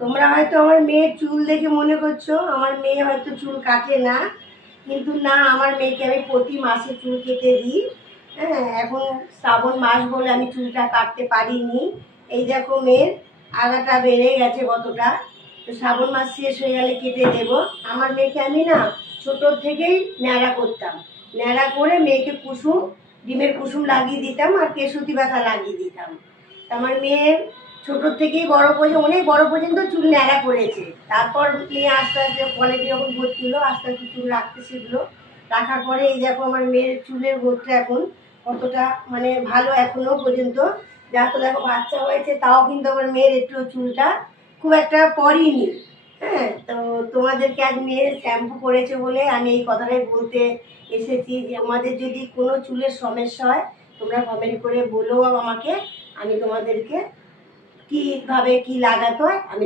তোমরা হয়তো আমার মেয়ের চুল দেখে মনে করছো আমার মেয়ে হয়তো চুল কাটে না, কিন্তু না, আমার মেয়েকে আমি প্রতি মাসে চুল কেটে দিই। হ্যাঁ, এখন শ্রাবণ মাস বলে আমি চুলটা কাটতে পারিনি। এই দেখো মেয়ের আগাটা বেড়ে গেছে কতটা, তো শ্রাবণ মাস শেষ হয়ে গেলে কেটে দেবো। আমার মেয়েকে আমি না ছোটোর থেকেই ন্যাড়া করতাম, ন্যাড়া করে মেয়েকে কুসুম, ডিমের কুসুম লাগিয়ে দিতাম আর কেশুতি ব্যথা লাগিয়ে দিতাম। আমার মেয়ে ছোটোর থেকেই বড় পর্যন্ত, অনেক বড় পর্যন্ত চুল ন্যাড়া করেছে। তারপর মেয়ে আস্তে আস্তে কলেজে যখন ভর্তি হলো আস্তে আস্তে চুল রাখতে শিখলো। রাখার পরে এই দেখো আমার মেয়ের চুলের গ্রোথটা এখন কতটা মানে ভালো এখনো পর্যন্ত। যা তো দেখো বাচ্চা হয়েছে তাও কিন্তু আমার মেয়ের একটু চুলটা খুব একটা পড়েনি। হ্যাঁ, তো তোমাদেরকে আজ মেয়ের শ্যাম্পু করেছে বলে আমি এই কথাটাই বলতে এসেছি যে আমাদের যদি কোনো চুলের সমস্যা হয় তোমরা কমেন্ট করে বলো আমাকে, আমি তোমাদেরকে কীভাবে কী লাগাতে হয় আমি